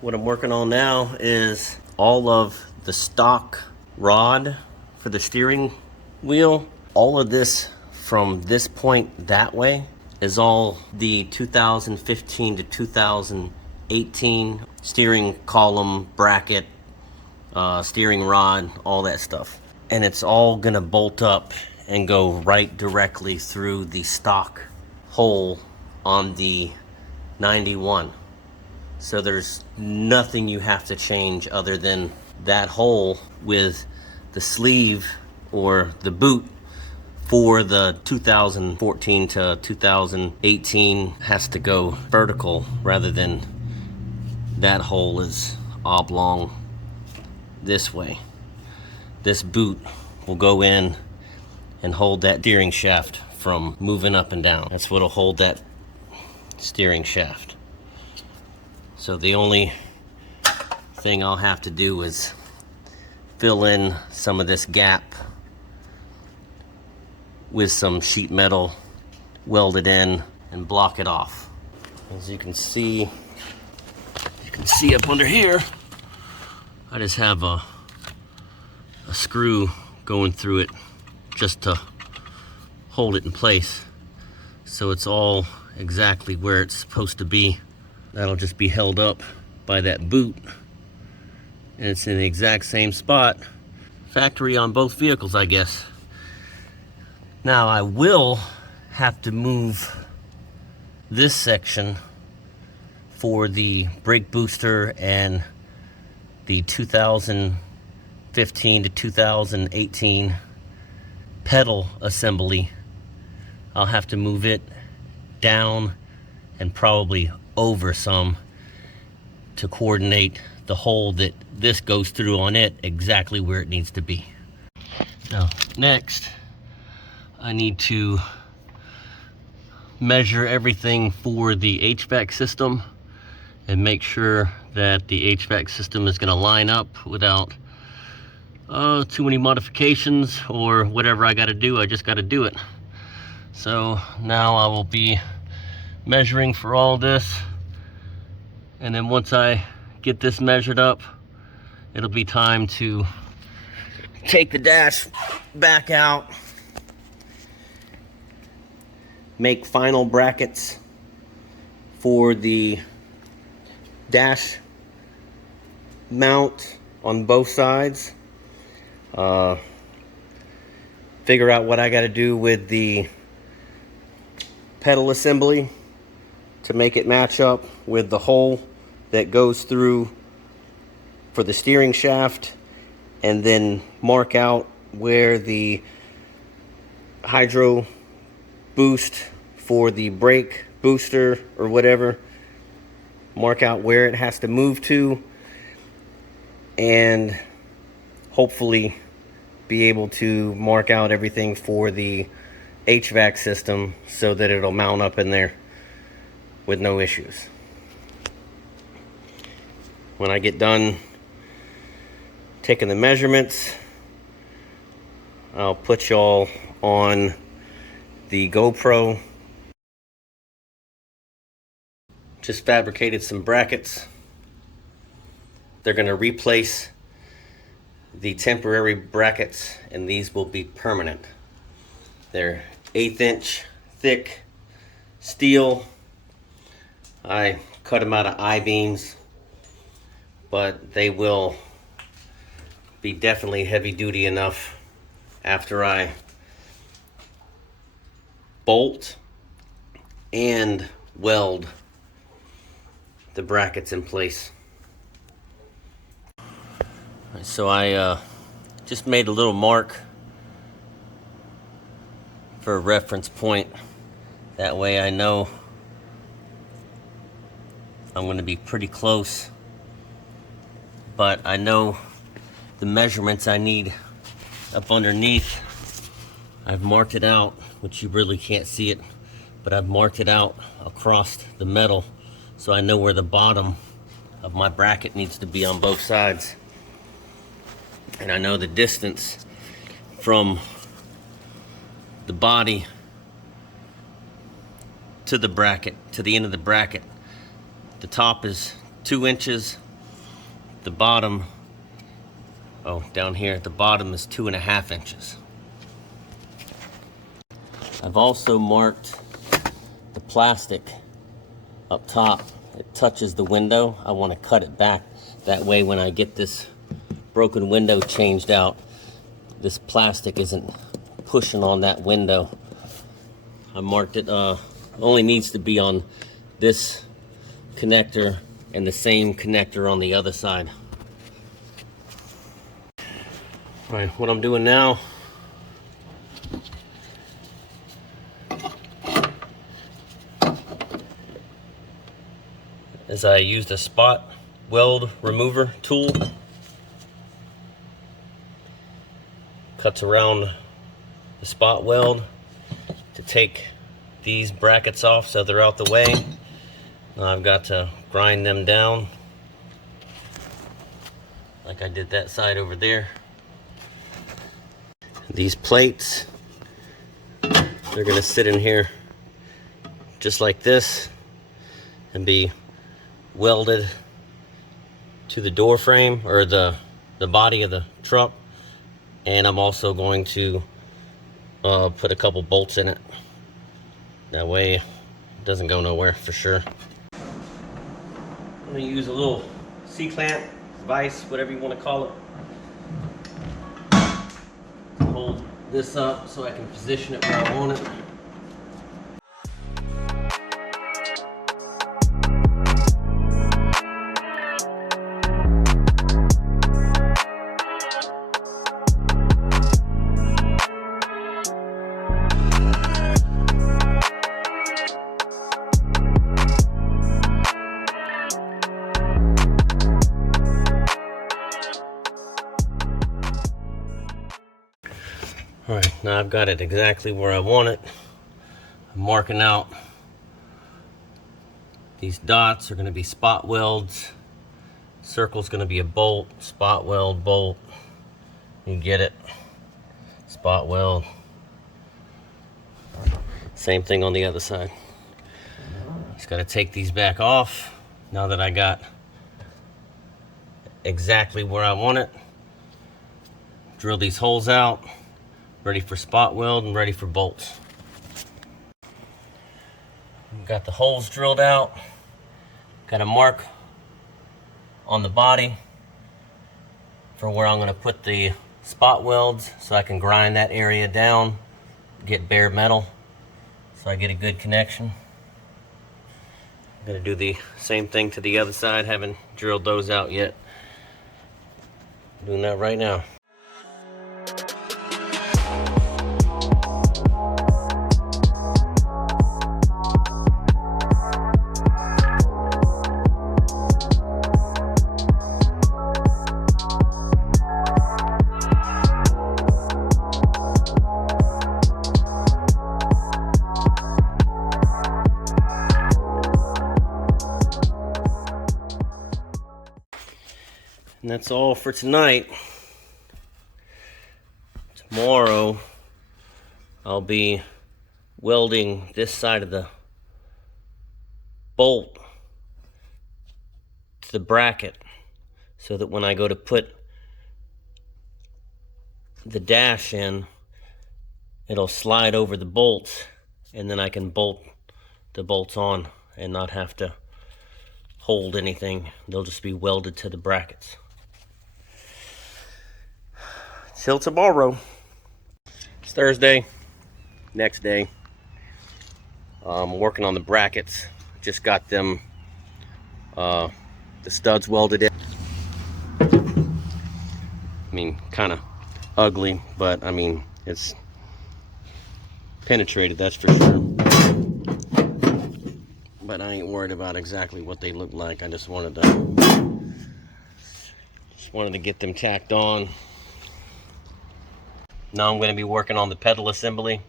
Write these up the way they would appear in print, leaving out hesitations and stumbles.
What I'm working on now is all of the stock rod for the steering wheel. All of this from this point that way is all the 2015 to 2018 steering column, bracket, steering rod, all that stuff. And it's all gonna bolt up and go right directly through the stock hole on the 91. So there's nothing you have to change other than that hole with the sleeve or the boot for the 2014 to 2018 has to go vertical rather than that hole is oblong this way. This boot will go in and hold that steering shaft from moving up and down. That's what'll hold that steering shaft. So the only thing I'll have to do is fill in some of this gap with some sheet metal, weld it in, and block it off. As you can see up under here, I just have a screw going through it just to hold it in place. So it's all exactly where it's supposed to be. That'll just be held up by that boot. And it's in the exact same spot. Factory on both vehicles, I guess. Now I will have to move this section for the brake booster and the 2015 to 2018 pedal assembly. I'll have to move it down and probably over some to coordinate the hole that this goes through on it exactly where it needs to be. Now, next, I need to measure everything for the HVAC system and make sure that the HVAC system is going to line up without too many modifications or whatever I got to do. I just got to do it. So now I will be measuring for all this, and then once I get this measured up, it'll be time to take the dash back out, make final brackets for the dash mount on both sides, figure out what I got to do with the pedal assembly to make it match up with the hole that goes through for the steering shaft, and then mark out where the hydro boost for the brake booster or whatever, mark out where it has to move to, and hopefully be able to mark out everything for the HVAC system so that it'll mount up in there with no issues. When I get done taking the measurements, I'll put y'all on the GoPro. Just fabricated some brackets. They're going to replace the temporary brackets, and these will be permanent. They're 1/8 inch thick steel. I cut them out of I-beams, but they will be definitely heavy duty enough after I bolt and weld the brackets in place. So I just made a little mark for a reference point. That way I know I'm going to be pretty close, but I know the measurements I need up underneath. I've marked it out, which you really can't see it, but I've marked it out across the metal so I know where the bottom of my bracket needs to be on both sides. And I know the distance from the body to the bracket, to the end of the bracket. The top is 2 inches, the bottom, oh, down here at the bottom is 2.5 inches. I've also marked the plastic up top. It touches the window. I want to cut it back. That way when I get this broken window changed out, this plastic isn't pushing on that window. I marked it, only needs to be on this connector and the same connector on the other side. All right, what I'm doing now is I used a spot weld remover tool. Cuts around the spot weld to take these brackets off so they're out the way. Now I've got to grind them down like I did that side over there. These plates, they're gonna sit in here just like this and be welded to the door frame or the body of the truck. And I'm also going to put a couple bolts in it. That way it doesn't go nowhere for sure. I'm gonna use a little C-clamp, vise, whatever you want to call it, to hold this up so I can position it where I want it. All right, now I've got it exactly where I want it. I'm marking out these dots are going to be spot welds. Circle's going to be a bolt, spot weld, bolt. You get it. Spot weld. Same thing on the other side. Just got to take these back off now that I got exactly where I want it. Drill these holes out. Ready for spot weld and ready for bolts. We've got the holes drilled out. Got a mark on the body for where I'm going to put the spot welds so I can grind that area down, get bare metal so I get a good connection. I'm going to do the same thing to the other side. Haven't drilled those out yet. Doing that right now. And that's all for tonight. Tomorrow, I'll be welding this side of the bolt to the bracket so that when I go to put the dash in, it'll slide over the bolts and then I can bolt the bolts on and not have to hold anything. They'll just be welded to the brackets. Till tomorrow. It's Thursday, next day. I'm working on the brackets. Just got them, the studs welded in. I mean, kind of ugly, but I mean, it's penetrated, that's for sure. But I ain't worried about exactly what they look like. I just wanted to get them tacked on. Now I'm going to be working on the pedal assembly.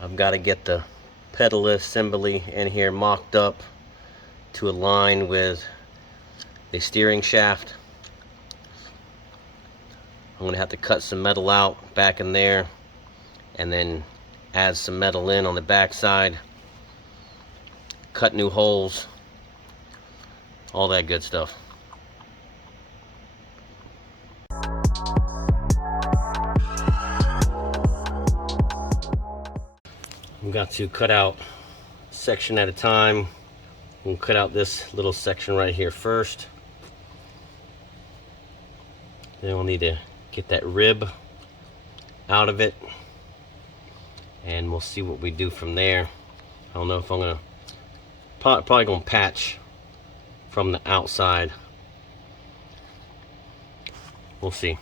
I've got to get the pedal assembly in here mocked up to align with the steering shaft. I'm going to have to cut some metal out back in there and then add some metal in on the back side, cut new holes, all that good stuff. I've got to cut out section at a time. We'll cut out this little section right here first. Then we'll need to get that rib out of it, and we'll see what we do from there. I don't know if I'm gonna probably gonna patch from the outside. We'll see.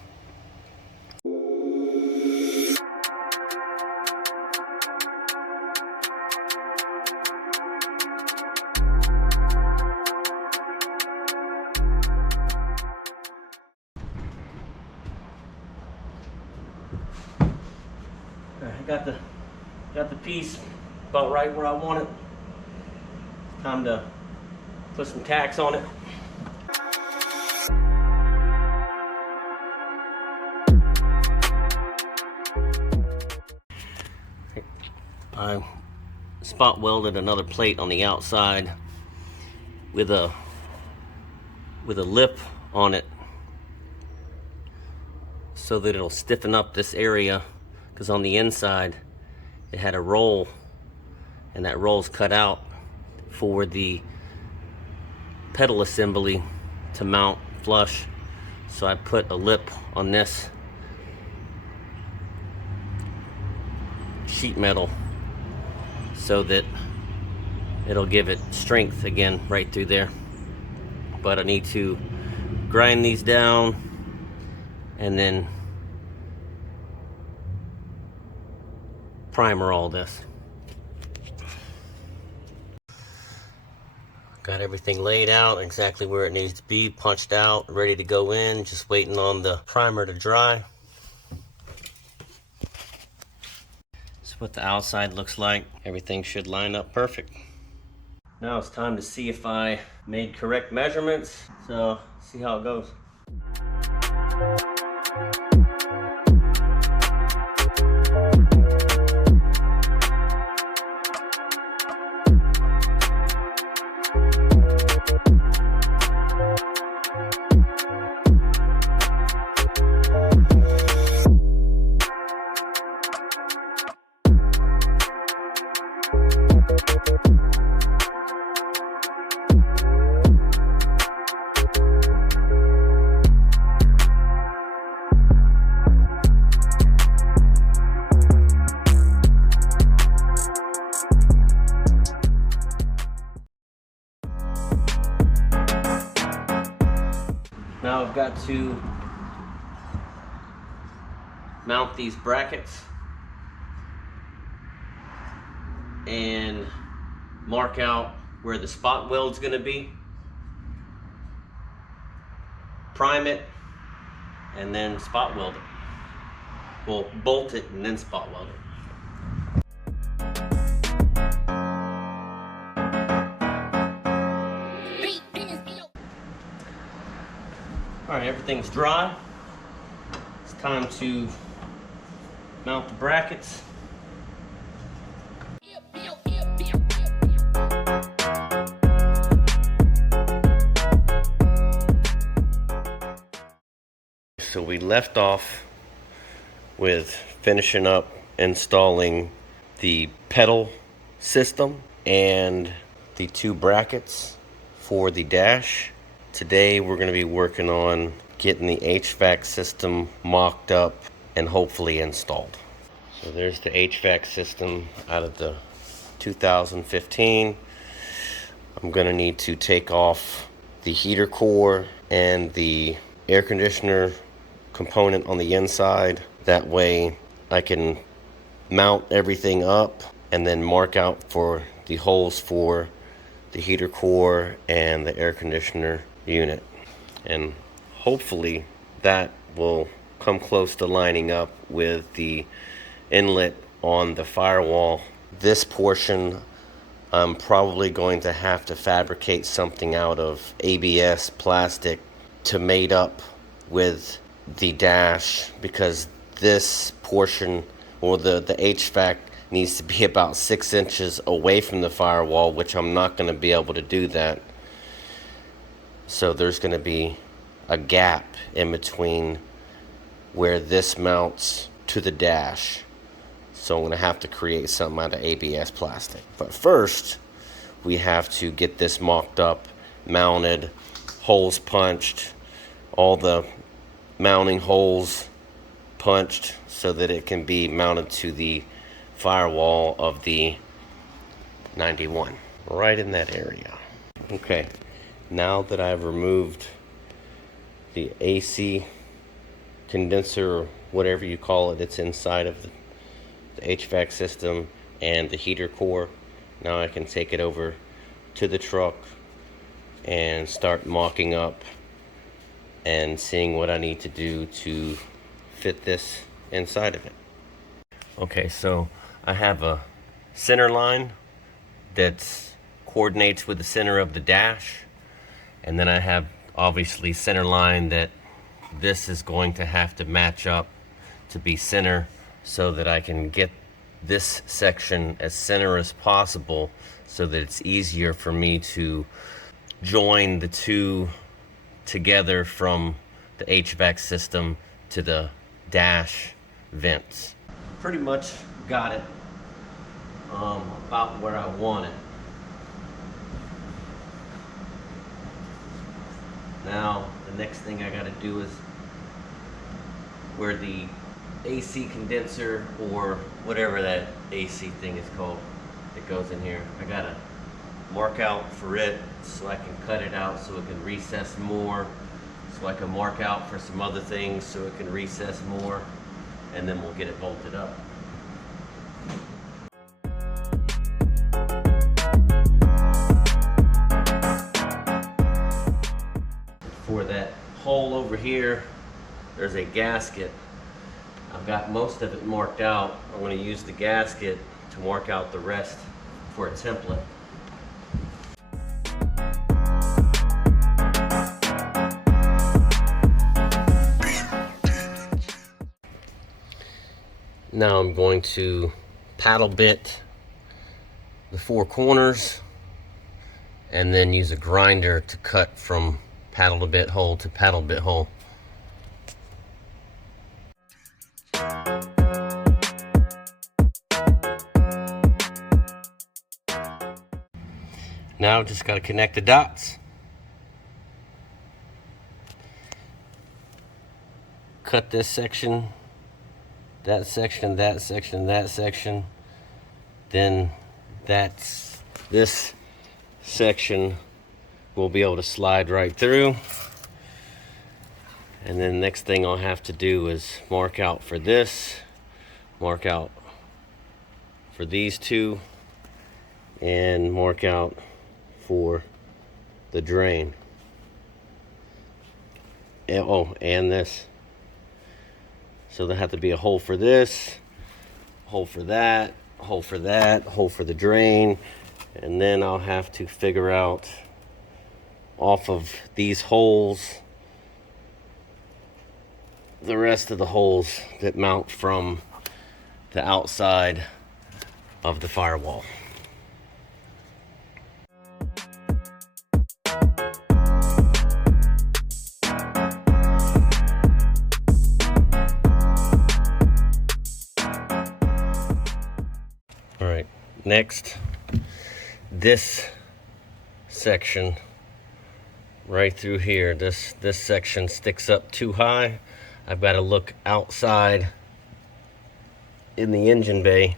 Got the piece about right where I want it. Time to put some tacks on it. I spot welded another plate on the outside with a lip on it so that it'll stiffen up this area, because on the inside it had a roll, and that roll's cut out for the pedal assembly to mount flush. So I put a lip on this sheet metal so that it'll give it strength again right through there. But I need to grind these down and then primer all this. Got everything laid out exactly where it needs to be, punched out, ready to go in, just waiting on the primer to dry. This is what the outside looks like. Everything should line up perfect. Now it's time to see if I made correct measurements, so see how it goes. Now I've got to mount these brackets and mark out where the spot weld's going to be, prime it, and then spot weld it. Well, bolt it and then spot weld it. Alright, everything's dry. It's time to mount the brackets. So we left off with finishing up installing the pedal system and the two brackets for the dash. Today we're going to be working on getting the HVAC system mocked up and hopefully installed. So there's the HVAC system out of the 2015. I'm going to need to take off the heater core and the air conditioner component on the inside. That way I can mount everything up and then mark out for the holes for the heater core and the air conditioner unit, and hopefully that will come close to lining up with the inlet on the firewall. This portion I'm probably going to have to fabricate something out of ABS plastic to mate up with the dash, because this portion, or the HVAC, needs to be about 6 inches away from the firewall, which I'm not going to be able to do that. So there's going to be a gap in between where this mounts to the dash. So I'm going to have to create something out of ABS plastic. But first, we have to get this mocked up, mounted, holes punched, all the mounting holes punched so that it can be mounted to the firewall of the 91, right in that area. Okay, now that I've removed the AC condenser, or whatever you call it, it's inside of the HVAC system and the heater core, now I can take it over to the truck and start mocking up and seeing what I need to do to fit this inside of it. Okay, so I have a center line that coordinates with the center of the dash, and then I have obviously center line that this is going to have to match up to be center, so that I can get this section as center as possible so that it's easier for me to join the two together from the HVAC system to the dash vents. Pretty much got it about where I want it. Now the next thing I got to do is where the AC condenser, or whatever that AC thing is called that goes in here, I gotta mark out for it so I can cut it out so it can recess more, so I can mark out for some other things so it can recess more, and then we'll get it bolted up. For that hole over here, there's a gasket. I've got most of it marked out. I'm going to use the gasket to mark out the rest for a template. Now I'm going to paddle bit the four corners and then use a grinder to cut from paddle bit hole to paddle bit hole. Now just got to connect the dots. Cut this section, that section, that section, that section. Then this section will be able to slide right through. And then next thing I'll have to do is mark out for this, mark out for these two, and mark out for the drain. And this. So there have to be a hole for this, hole for that, hole for that, hole for the drain, and then I'll have to figure out off of these holes the rest of the holes that mount from the outside of the firewall. All right, next, this section right through here, this section sticks up too high. I've got to look outside in the engine bay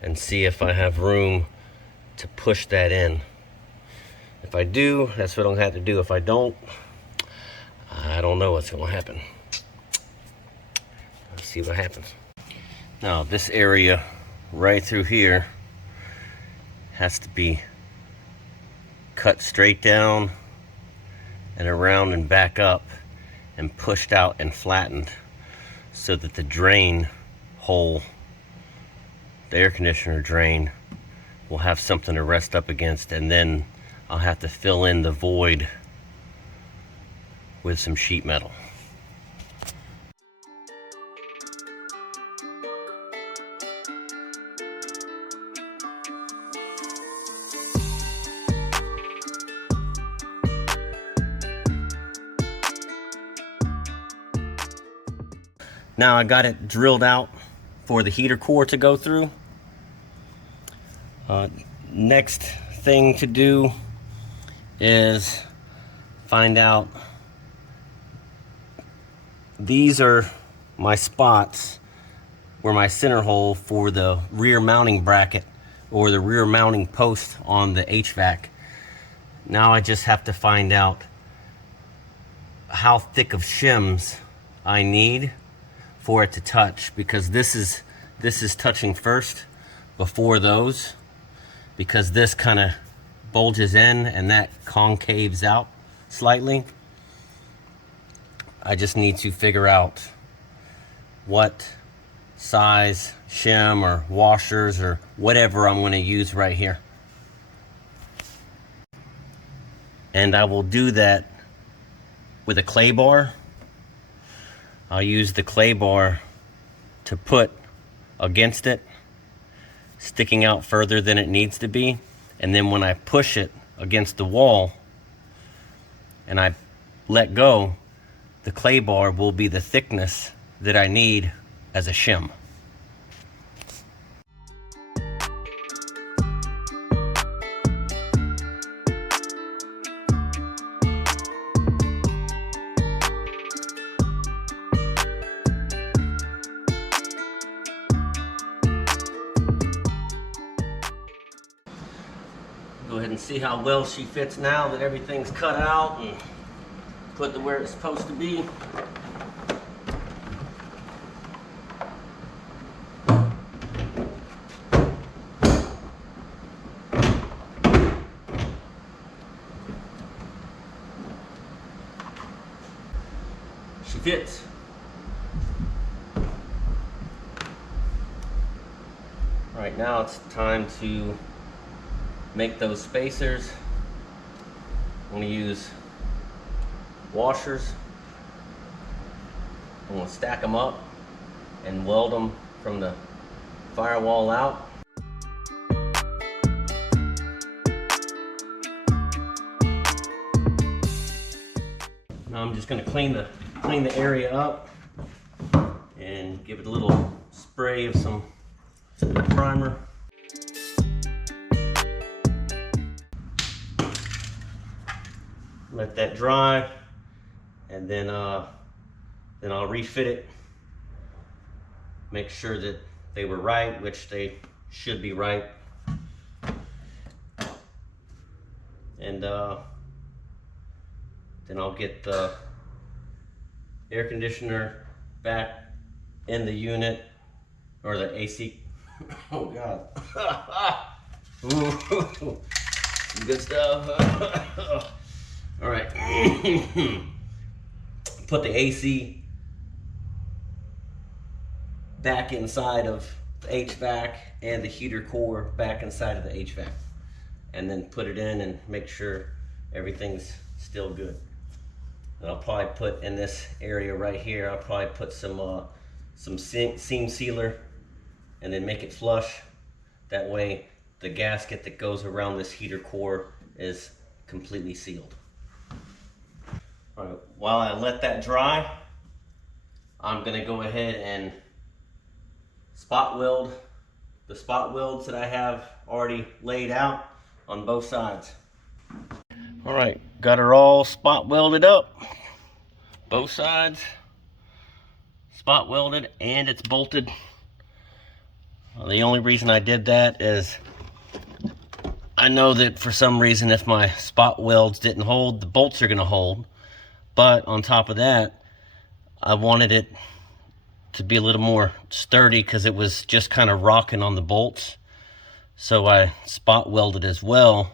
and see if I have room to push that in. If I do, that's what I'm gonna have to do. If I don't, I don't know what's gonna happen. Let's see what happens. Now this area right through here has to be cut straight down and around and back up and pushed out and flattened so that the drain hole, the air conditioner drain, will have something to rest up against, and then I'll have to fill in the void with some sheet metal. Now I got it drilled out for the heater core to go through. Next thing to do is find out, these are my spots where my center hole for the rear mounting bracket or the rear mounting post on the HVAC. Now I just have to find out how thick of shims I need for it to touch, because this is touching first before those, because this kind of bulges in and that concaves out slightly. I just need to figure out what size shim or washers or whatever I'm going to use right here. And I will do that with a clay bar. I'll use the clay bar to put against it, sticking out further than it needs to be. And then when I push it against the wall and I let go, the clay bar will be the thickness that I need as a shim. Go ahead and see how well she fits now that everything's cut out and put to where it's supposed to be. She fits. Right now it's time to make those spacers. I'm going to use washers. I'm going to stack them up and weld them from the firewall out. Now I'm just going to clean the area up and give it a little spray of some primer. Let that dry, and then I'll refit it. Make sure that they were right, which they should be right. And then I'll get the air conditioner back in the unit, or the AC. Oh God. Ooh, good stuff. All right. Put the AC back inside of the HVAC and the heater core back inside of the HVAC, and then put it in and make sure everything's still good. And I'll probably put in this area right here, I'll probably put some seam sealer and then make it flush. That way the gasket that goes around this heater core is completely sealed. All right, while I let that dry, I'm gonna go ahead and spot weld the spot welds that I have already laid out on both sides. All right, got her all spot welded up, both sides spot welded, and it's bolted. The only reason I did that is I know that for some reason if my spot welds didn't hold, the bolts are gonna hold. But on top of that, I wanted it to be a little more sturdy because it was just kind of rocking on the bolts. So I spot welded as well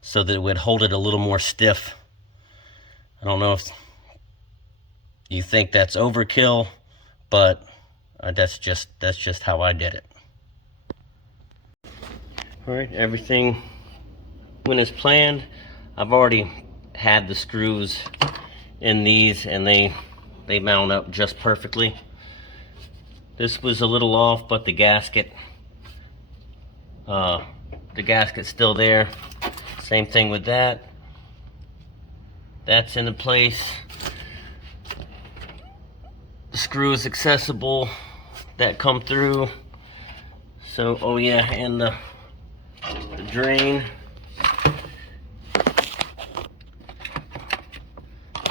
so that it would hold it a little more stiff. I don't know if you think that's overkill, but that's just how I did it. All right, everything went as planned. I've already had the screws in these and they mount up just perfectly. This was a little off, but the gasket's still there. Same thing with that. That's in place. the screws accessible that come through. So, oh yeah, and the drain.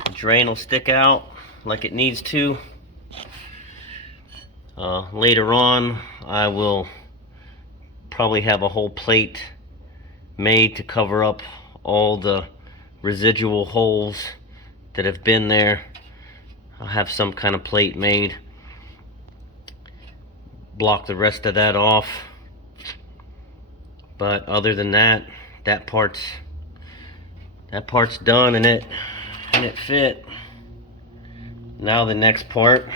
The drain will stick out like it needs to. Later on, I will probably have a whole plate made to cover up all the residual holes that have been there. I'll have some kind of plate made, block the rest of that off. But other than that, that part's done, and it fit. Now the next part,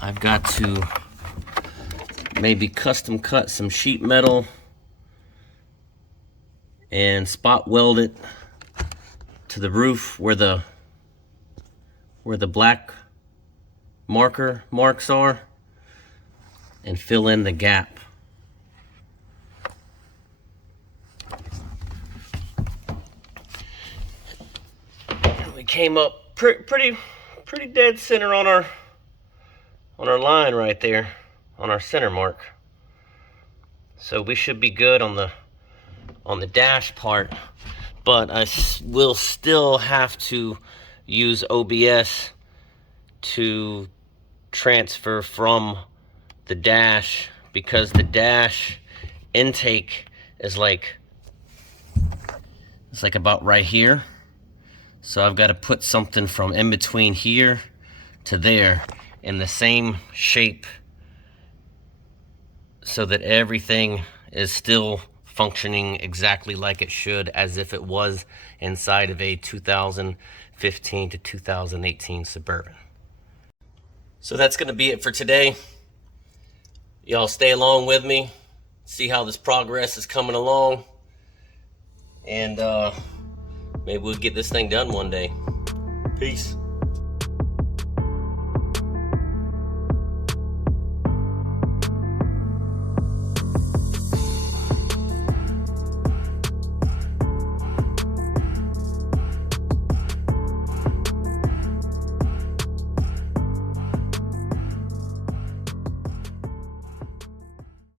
I've got to maybe custom cut some sheet metal and spot weld it to the roof where the black marks are, and fill in the gap. We came up pretty dead center on our line right there, on our center mark. So we should be good on the dash part, but I will still have to use OBS to transfer from the dash, because the dash intake is like, it's like about right here. So I've got to put something from in between here to there in the same shape so that everything is still functioning exactly like it should, as if it was inside of a 2015 to 2018 Suburban. So that's going to be it for today. Y'all stay along with me, see how this progress is coming along, and maybe we'll get this thing done one day. Peace.